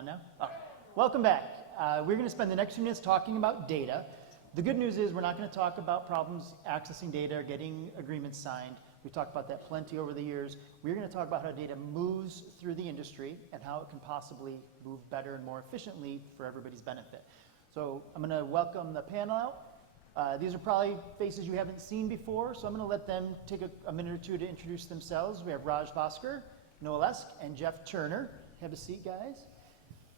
on now? Oh. Welcome back. We're going to spend the next few minutes talking about data. The good news is we're not going to talk about problems accessing data or getting agreements signed. We've talked about that plenty over the years. We're going to talk about how data moves through the industry and how it can possibly move better and more efficiently for everybody's benefit. So I'm going to welcome the panel out. These are probably faces you haven't seen before, so I'm going to let them take a minute or two to introduce themselves. We have Raj Bhaskar, Noah Lesk, and Jeff Turner. Have a seat, guys.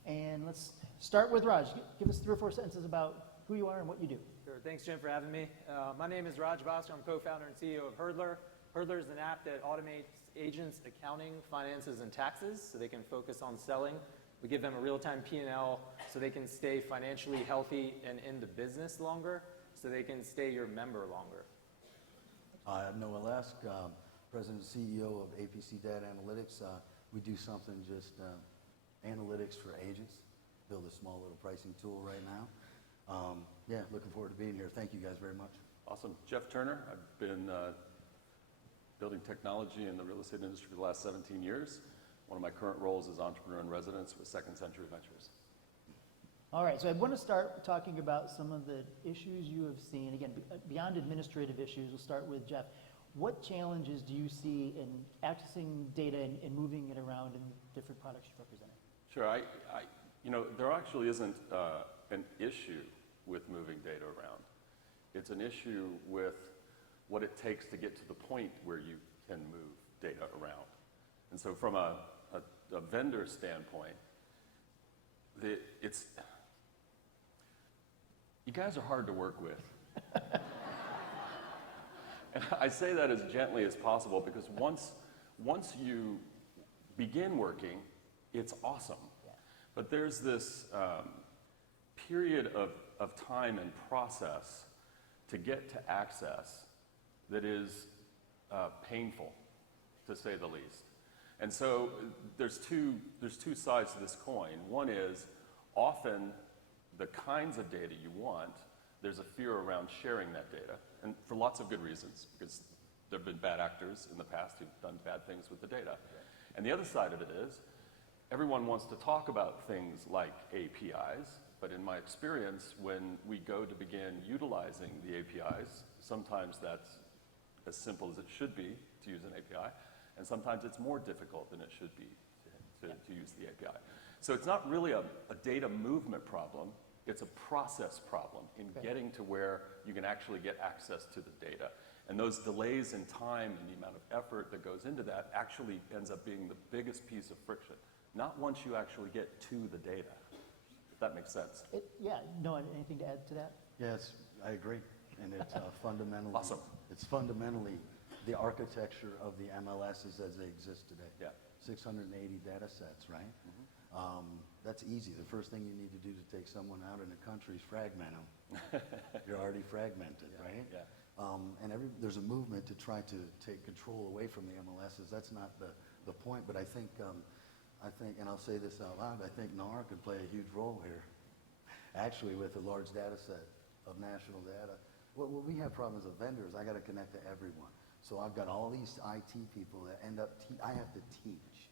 And let's start with Raj. Give us 3 or 4 sentences about who you are and what you do. Sure. Thanks, Jim, for having me. My name is Raj Bhaskar. I'm co-founder and CEO of Hurdler. Hurdler is an app that automates agents' accounting, finances, and taxes so they can focus on selling. We give them a real-time P&L so they can stay financially healthy and in the business longer, so they can stay your member longer. I'm Noah Lesk, President and CEO of APC Data Analytics. We do something just analytics for agents, build a small little pricing tool right now. Yeah, looking forward to being here. Thank you guys very much. Awesome. Jeff Turner. I've been building technology in the real estate industry for the last 17 years. One of my current roles is entrepreneur in residence with Second Century Ventures. All right, so I want to start talking about some of the issues you have seen. Again, beyond administrative issues, we'll start with Jeff. What challenges do you see in accessing data and moving it around in different products you represent? Sure. There actually isn't an issue with moving data around. It's an issue with what it takes to get to the point where you can move data around. And so from a vendor standpoint, you guys are hard to work with. And I say that as gently as possible because once you begin working, it's awesome. Yeah. But there's this period of time and process to get to access that is painful, to say the least. And so there's two sides to this coin. One is often the kinds of data you want, there's a fear around sharing that data, and for lots of good reasons, because there have been bad actors in the past who've done bad things with the data. Right. And the other side of it is, everyone wants to talk about things like APIs, but in my experience, when we go to begin utilizing the APIs, sometimes that's as simple as it should be to use an API, and sometimes it's more difficult than it should be to use the API. So it's not really a data movement problem, it's a process problem in getting to where you can actually get access to the data. And those delays in time and the amount of effort that goes into that actually ends up being the biggest piece of friction. Not once you actually get to the data, if that makes sense. Anything to add to that? Yes, I agree. And it's fundamentally, awesome. It's fundamentally the architecture of the MLSs as they exist today. Yeah. 680 data sets, right? Mm-hmm. That's easy. The first thing you need to do to take someone out in the country is fragment them. You're already fragmented, right? Yeah. And there's a movement to try to take control away from the MLSs. That's not the point, but I think, and I'll say this out loud, I think NAR could play a huge role here. Actually, with a large data set of national data. Well, we have problems with vendors. I got to connect to everyone. So I've got all these IT people that end up, I have to teach,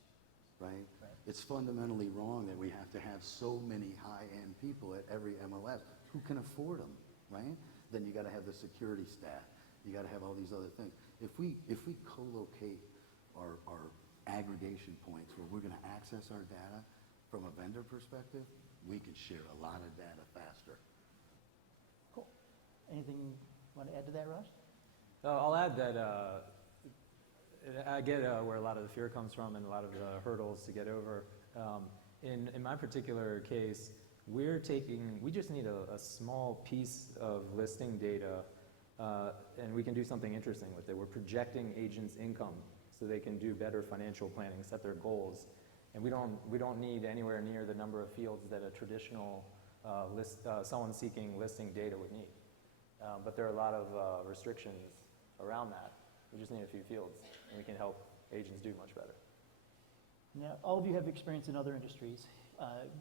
right? It's fundamentally wrong that we have to have so many high-end people at every MLS who can afford them, right? Then you got to have the security staff. You got to have all these other things. If we co-locate our aggregation points where we're going to access our data from a vendor perspective, we can share a lot of data faster. Cool. Anything you want to add to that, Raj? I'll add that I get where a lot of the fear comes from and a lot of the hurdles to get over. In my particular case, we just need a small piece of listing data and we can do something interesting with it. We're projecting agents' income so they can do better financial planning, set their goals. And we don't need anywhere near the number of fields that a traditional someone seeking listing data would need. But there are a lot of restrictions around that. We just need a few fields, and we can help agents do much better. Now, all of you have experience in other industries.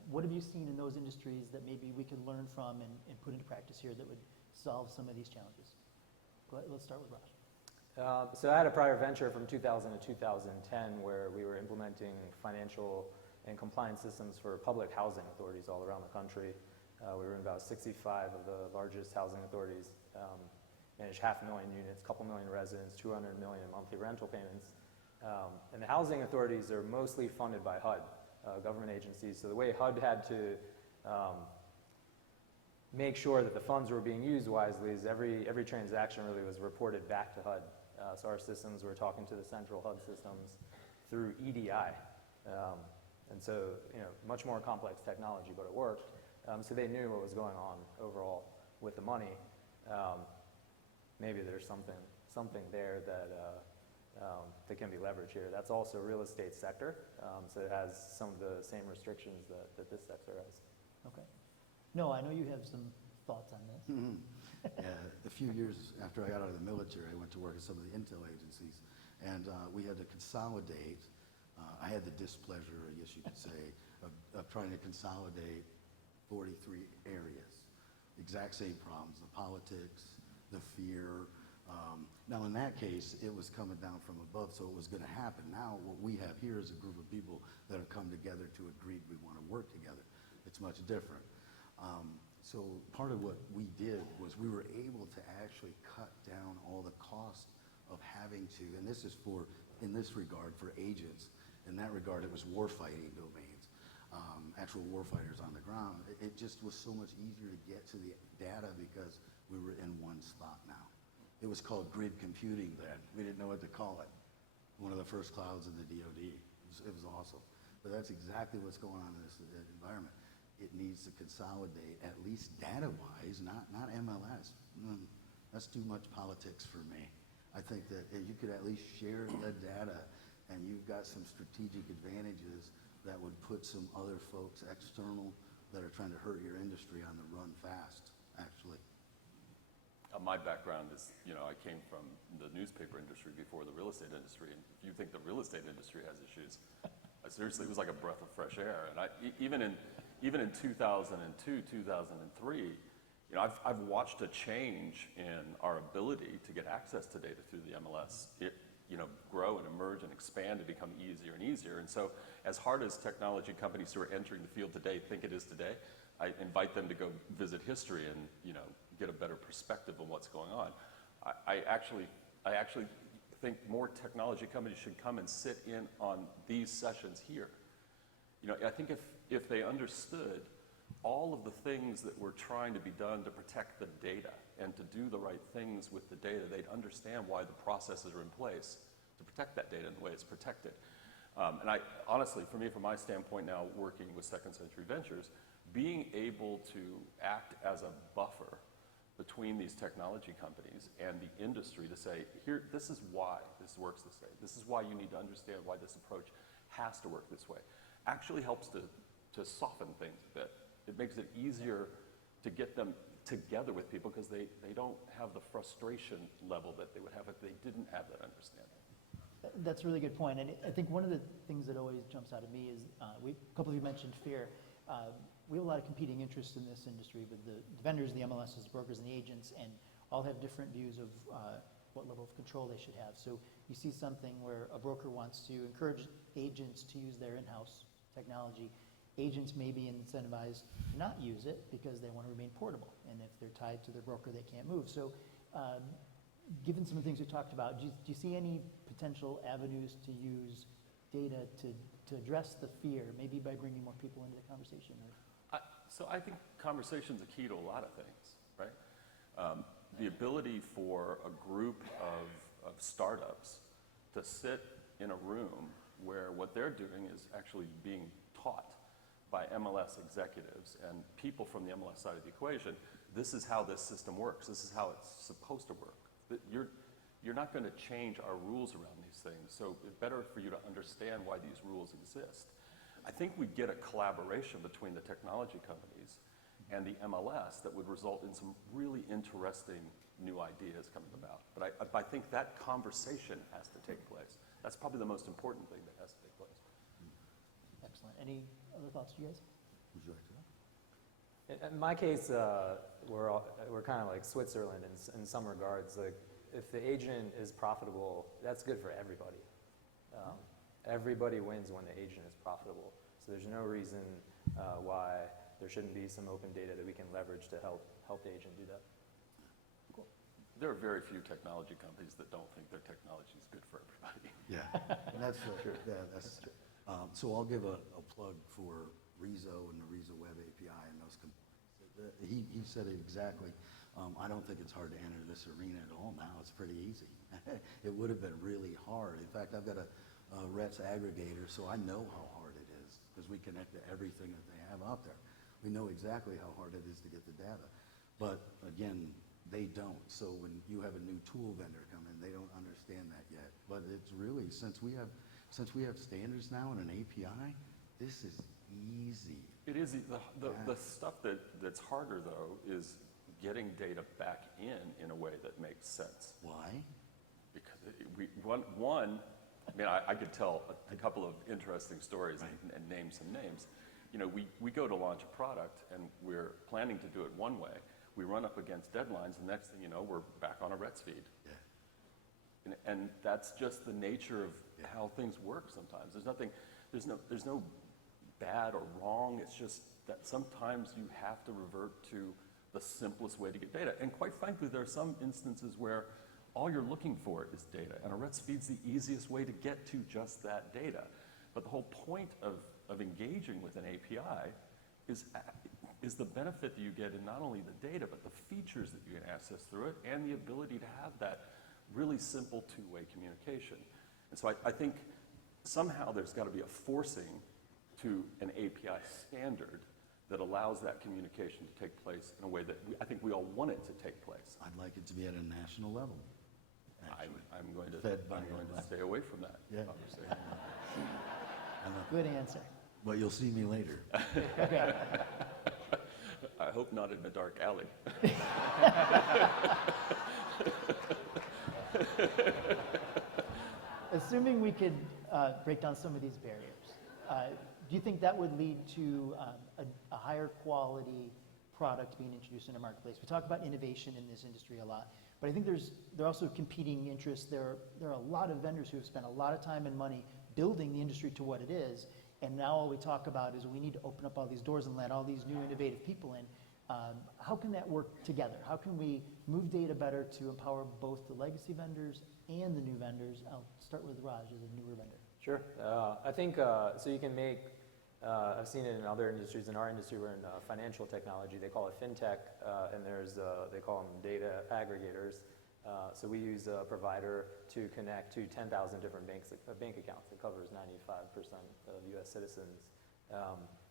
What have you seen in those industries that maybe we can learn from and put into practice here that would solve some of these challenges? Go ahead, let's start with Raj. So I had a prior venture from 2000 to 2010 where we were implementing financial and compliance systems for public housing authorities all around the country. We were in about 65 of the largest housing authorities, manage 500,000 units, couple million residents, 200 million monthly rental payments. And the housing authorities are mostly funded by HUD, government agencies. So the way HUD had to make sure that the funds were being used wisely is every transaction really was reported back to HUD. So our systems were talking to the central HUD systems through EDI. And so, much more complex technology, but it worked. So they knew what was going on overall with the money. Maybe there's something there that can be leveraged here. That's also real estate sector, so it has some of the same restrictions that this sector has. Okay. No, I know you have some thoughts on this. Yeah, a few years after I got out of the military, I went to work at some of the intel agencies, and we had to consolidate. I had the displeasure, I guess you could say, of trying to consolidate 43 areas. Exact same problems, the politics, the fear. Now in that case, it was coming down from above, so it was going to happen. Now what we have here is a group of people that have come together to agree we want to work together. It's much different. So part of what we did was we were able to actually cut down all the cost of having to, and this is for, in this regard, for agents. In that regard, it was warfighting domains, actual warfighters on the ground. It just was so much easier to get to the data because we were in one spot now. It was called grid computing then. We didn't know what to call it. One of the first clouds in the DoD. It was awesome. But that's exactly what's going on in this environment. It needs to consolidate, at least data-wise, not MLS. That's too much politics for me. I think that if you could at least share the data, and you've got some strategic advantages that would put some other folks external that are trying to hurt your industry on the run fast, actually. My background is, I came from the newspaper industry before the real estate industry, and if you think the real estate industry has issues, seriously, it was like a breath of fresh air. And even in 2002, 2003, I've watched a change in our ability to get access to data through the MLS. It, grow and emerge and expand and become easier and easier. And so as hard as technology companies who are entering the field today think it is today, I invite them to go visit history and, get a better perspective on what's going on. I actually think more technology companies should come and sit in on these sessions here. I think if they understood all of the things that were trying to be done to protect the data and to do the right things with the data, they'd understand why the processes are in place to protect that data in the way it's protected. And I honestly, from my standpoint now, working with Second Century Ventures, being able to act as a buffer between these technology companies and the industry to say, here, this is why this works this way. This is why you need to understand why this approach has to work this way. Actually helps to soften things a bit. It makes it easier to get them together with people because they don't have the frustration level that they would have if they didn't have that understanding. That's a really good point. And I think one of the things that always jumps out at me is, a couple of you mentioned fear. We have a lot of competing interests in this industry with the vendors, the MLSs, the brokers, and the agents, and all have different views of what level of control they should have. So you see something where a broker wants to encourage agents to use their in-house technology. Agents may be incentivized to not use it because they want to remain portable. And if they're tied to their broker, they can't move. So given some of the things we talked about, do you see any potential avenues to use data to address the fear, maybe by bringing more people into the conversation? So I think conversation's a key to a lot of things, right? The ability for a group of startups to sit in a room where what they're doing is actually being taught by MLS executives and people from the MLS side of the equation. This is how this system works. This is how it's supposed to work. You're not going to change our rules around these things, so it's better for you to understand why these rules exist. I think we'd get a collaboration between the technology companies and the MLS that would result in some really interesting new ideas coming about. But I think that conversation has to take place. That's probably the most important thing that has to take place. Excellent. Any other thoughts, you guys? Would you like to know? In my case, we're kind of like Switzerland in some regards. Like, if the agent is profitable, that's good for everybody. Everybody wins when the agent is profitable. So there's no reason why there shouldn't be some open data that we can leverage to help the agent do that. There are very few technology companies that don't think their technology is good for everybody. Yeah, and that's true. Yeah, that's true. So I'll give a plug for Rezo and the Rezo Web API and those components. He said it exactly. I don't think it's hard to enter this arena at all now. It's pretty easy. It would have been really hard. In fact, I've got a RETS aggregator, so I know how hard it is because we connect to everything that they have out there. We know exactly how hard it is to get the data. But again, they don't. So when you have a new tool vendor come in, they don't understand that yet. But it's really, since we have standards now and an API, this is easy. It is, the stuff that's harder though is getting data back in a way that makes sense. Why? Because I mean, I could tell a couple of interesting stories and name some names. You know, we go to launch a product and we're planning to do it one way. We run up against deadlines, and next thing you know, we're back on a RETS feed. Yeah. And that's just the nature of how things work sometimes. There's no bad or wrong. It's just that sometimes you have to revert to the simplest way to get data. And quite frankly, there are some instances where all you're looking for is data, and a RETS feed's the easiest way to get to just that data. But the whole point of engaging with an API is the benefit that you get in not only the data, but the features that you can access through it, and the ability to have that really simple two-way communication. And so I think somehow there's got to be a forcing to an API standard that allows that communication to take place in a way that I think we all want it to take place. I'd like it to be at a national level. I'm going Fed by to stay away from that Yeah. conversation. Good answer. But you'll see me later. Okay. I hope not in a dark alley. Assuming we could break down some of these barriers, do you think that would lead to a higher quality product being introduced in the marketplace? We talk about innovation in this industry a lot, but I think there are also competing interests. There are a lot of vendors who have spent a lot of time and money building the industry to what it is, and now all we talk about is we need to open up all these doors and let all these new innovative people in. How can that work together? How can we move data better to empower both the legacy vendors and the new vendors? I'll start with Raj as a newer vendor. Sure. I think, so you can make, I've seen it in other industries. In our industry, we're in financial technology. They call it fintech, and they call them data aggregators. So we use a provider to connect to 10,000 different bank accounts. It covers 95% of US citizens.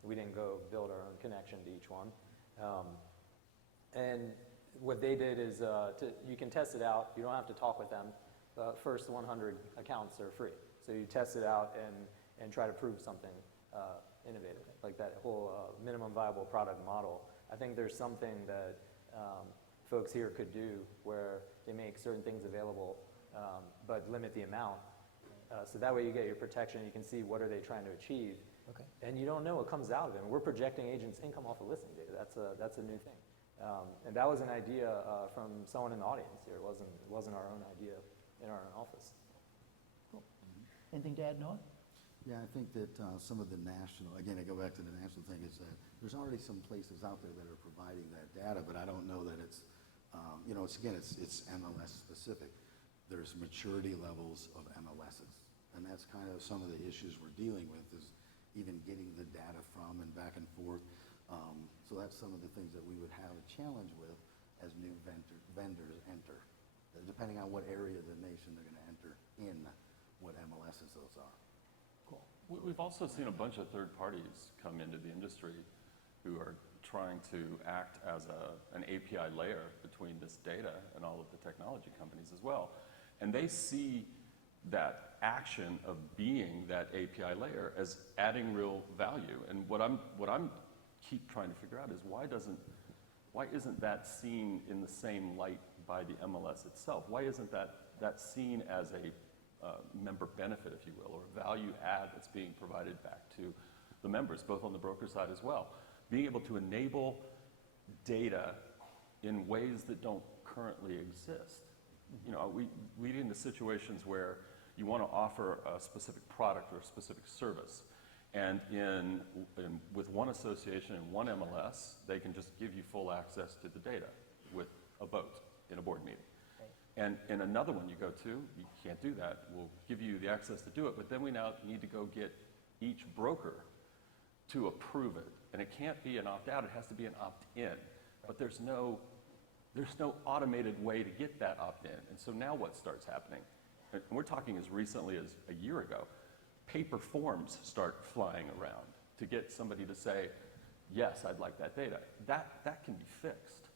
We didn't go build our own connection to each one. And what they did is you can test it out. You don't have to talk with them. First 100 accounts are free. So you test it out and try to prove something innovative, like that whole minimum viable product model. I think there's something that folks here could do where they make certain things available, but limit the amount. So that way you get your protection. You can see what are they trying to achieve. Okay. And you don't know what comes out of it. And we're projecting agents' income off of listing data. That's a new thing. And that was an idea from someone in the audience here. It wasn't our own idea in our own office. Cool. Anything to add, Noah? Yeah, I think that some of the national, again, I go back to the national thing, is that there's already some places out there that are providing that data, but I don't know that it's, it's MLS specific. There's maturity levels of MLSs, and that's kind of some of the issues we're dealing with, is even getting the data from and back and forth. So that's some of the things that we would have a challenge with as new vendors enter, depending on what area of the nation they're going to enter in, what MLSs those are. Cool. We've also seen a bunch of third parties come into the industry who are trying to act as an API layer between this data and all of the technology companies as well. And they see that action of being that API layer as adding real value. And what I'm keep trying to figure out is why isn't that seen in the same light by the MLS itself? Why isn't that seen as a member benefit, if you will, or a value add that's being provided back to the members, both on the broker side as well? Being able to enable data in ways that don't currently exist. You know, we get into situations where you want to offer a specific product or a specific service, And with one association and one MLS, they can just give you full access to the data with a vote in a board meeting. And in another one you go to, you can't do that. We'll give you the access to do it, but then we now need to go get each broker to approve it. And it can't be an opt-out, it has to be an opt-in. But there's no automated way to get that opt-in. And so now what starts happening? And we're talking as recently as a year ago, paper forms start flying around to get somebody to say, yes, I'd like that data. That can be fixed.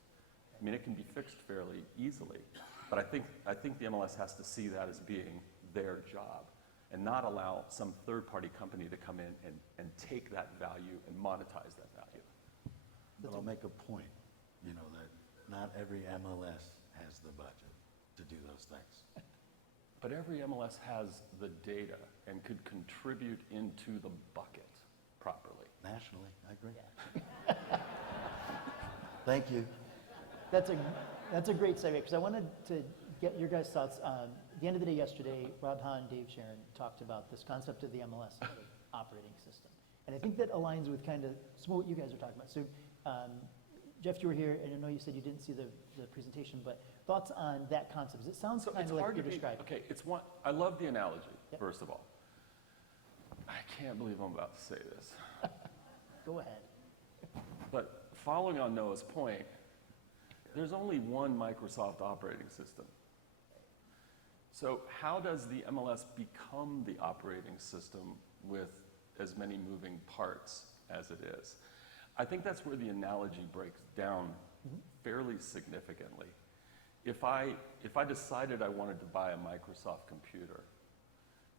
I mean, it can be fixed fairly easily. But I think the MLS has to see that as being their job and not allow some third-party company to come in and take that value and monetize that value. But I'll make a point, you know, that not every MLS has the budget to do those things. But every MLS has the data and could contribute into the bucket properly. Nationally, I agree. Thank you. That's a great segue, because I wanted to get your guys' thoughts. At the end of the day yesterday, Rob Hahn and Dave Sharon talked about this concept of the MLS operating system. And I think that aligns with kind of some of what you guys are talking about. So, Jeff, you were here, and I know you said you didn't see the presentation, but thoughts on that concept? 'Cause it sounds kind of like you're describing. Okay, I love the analogy, Yep. first of all. I can't believe I'm about to say this. Go ahead. But following on Noah's point, there's only one Microsoft operating system. So how does the MLS become the operating system with as many moving parts as it is? I think that's where the analogy breaks down fairly significantly. If I decided I wanted to buy a Microsoft computer,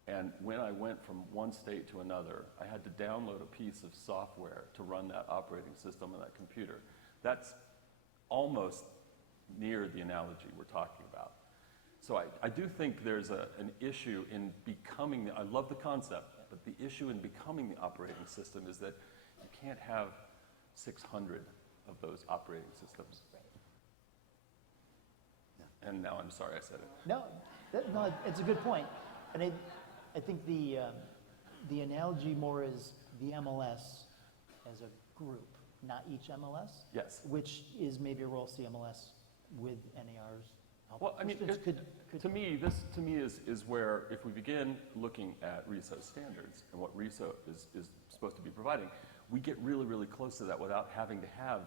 and when I went from one state to another, I had to download a piece of software to run that operating system on that computer. That's almost near the analogy we're talking about. So I do think there's an issue in becoming, I love the concept, but the issue in becoming the operating system is that you can't have 600 of those operating systems. And now I'm sorry I said it. No, it's a good point. And I think the analogy more is the MLS as a group, not each MLS. Yes. Which is maybe a role CMLS with NAR's help. Well, I mean, to me, this is where if we begin looking at RISO standards and what RISO is supposed to be providing, we get really, really close to that without having to have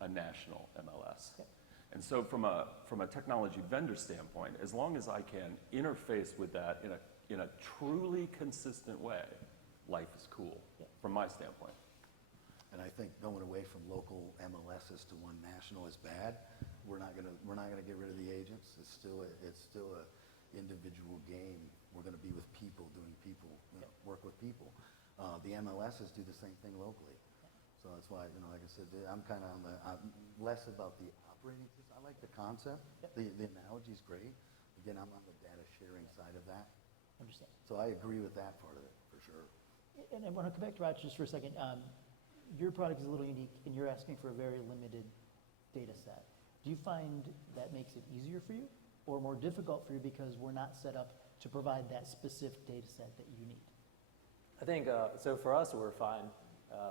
a national MLS. Okay. And so from a technology vendor standpoint, as long as I can interface with that in a truly consistent way, life is cool, from my standpoint. And I think going away from local MLSs to one national is bad. We're not gonna get rid of the agents. It's still a individual game. We're gonna be with people, doing people, work with people. The MLSs do the same thing locally. So that's why, you know, like I said, I'm kind of I'm less about the operating system. I like the concept. The analogy's great. Again, I'm on the data sharing side of that. Understand. So I agree with that part of it, for sure. And I want to come back to Roger just for a second. Your product is a little unique, and you're asking for a very limited data set. Do you find that makes it easier for you or more difficult for you because we're not set up to provide that specific data set that you need? I think, so for us, we're fine.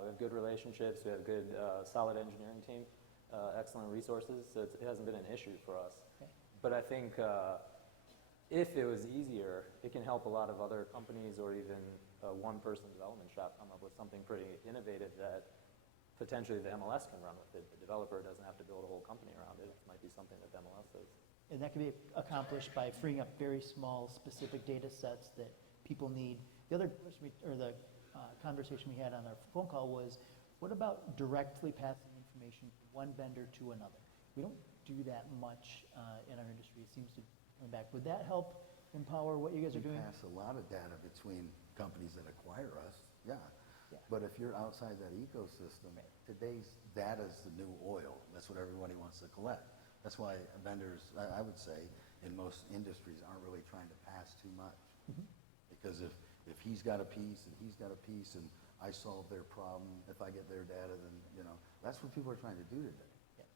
We have good relationships, we have good, solid engineering team, excellent resources, so it hasn't been an issue for us. Okay. But I think if it was easier, it can help a lot of other companies or even a one-person development shop come up with something pretty innovative that potentially the MLS can run with it. The developer doesn't have to build a whole company around it. It might be something that the MLS does. And that can be accomplished by freeing up very small, specific data sets that people need. The other question conversation we had on our phone call was, what about directly passing information from one vendor to another? We don't do that much in our industry. It seems to be coming back. Would that help empower what you guys are doing? We pass a lot of data between companies that acquire us, yeah. Yeah. But if you're outside that ecosystem, today's data is the new oil. That's what everybody wants to collect. That's why vendors, I would say, in most industries aren't really trying to pass too much. Because if he's got a piece and he's got a piece and I solve their problem, if I get their data, then, you know, that's what people are trying to do today. Yeah.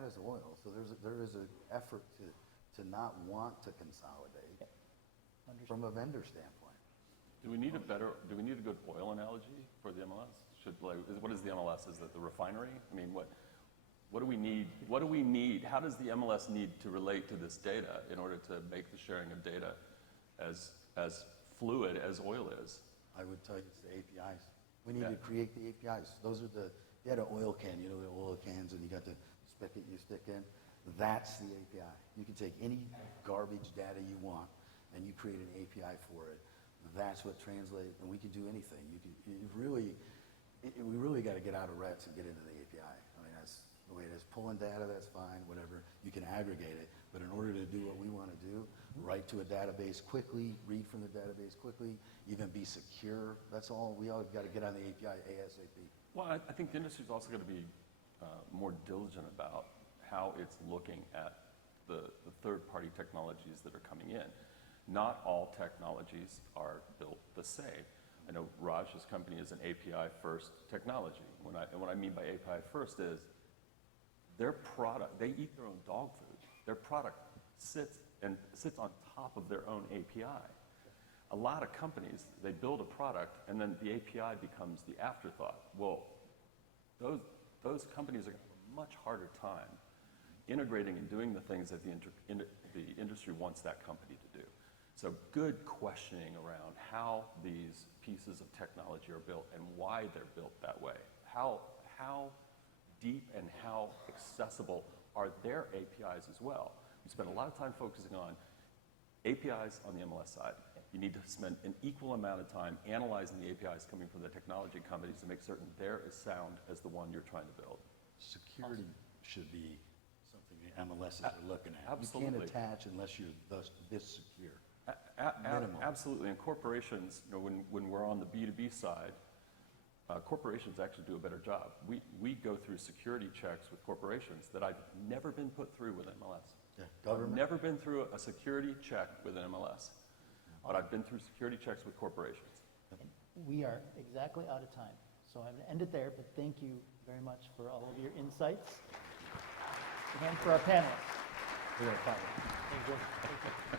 Data's oil. So there is an effort to not want to consolidate from a vendor standpoint. Do we need a good oil analogy for the MLS? What is the MLS? Is that the refinery? I mean, what do we need? What do we need? How does the MLS need to relate to this data in order to make the sharing of data as fluid as oil is? I would tell you it's the APIs. We need Yeah. to create the APIs. Those are you had an oil can, you know, the oil cans, and you got the spigot you stick in. That's the API. You can take any garbage data you want, and you create an API for it. That's what translates, and we can do anything. We really got to get out of RETs and get into the API. I mean, that's the way it is. Pulling data, that's fine, whatever. You can aggregate it, but in order to do what we want to do, write to a database quickly, read from the database quickly, even be secure, that's all. We all got to get on the API ASAP. Well, I think the industry's also going to be more diligent about how it's looking at the third-party technologies that are coming in. Not all technologies are built the same. I know Raj's company is an API-first technology. What I mean by API-first is their product, they eat their own dog food. Their product sits on top of their own API. A lot of companies, they build a product and then the API becomes the afterthought. Well, those companies are going to have a much harder time integrating and doing the things that the industry wants that company to do. So good questioning around how these pieces of technology are built and why they're built that way. How deep and how accessible are their APIs as well? We spend a lot of time focusing on APIs on the MLS side. You need to spend an equal amount of time analyzing the APIs coming from the technology companies to make certain they're as sound as the one you're trying to build. Security should be something the MLSs are looking at. Absolutely. You can't attach unless you're this secure. Minimum. Absolutely, and corporations, you know, when we're on the B2B side, corporations actually do a better job. We go through security checks with corporations that I've never been put through with MLS. Yeah, I've government. never been through a security check with an MLS, but I've been through security checks with corporations. We are exactly out of time, so I'm going to end it there, but thank you very much for all of your insights. And for our panelists. We got a problem. Thank you.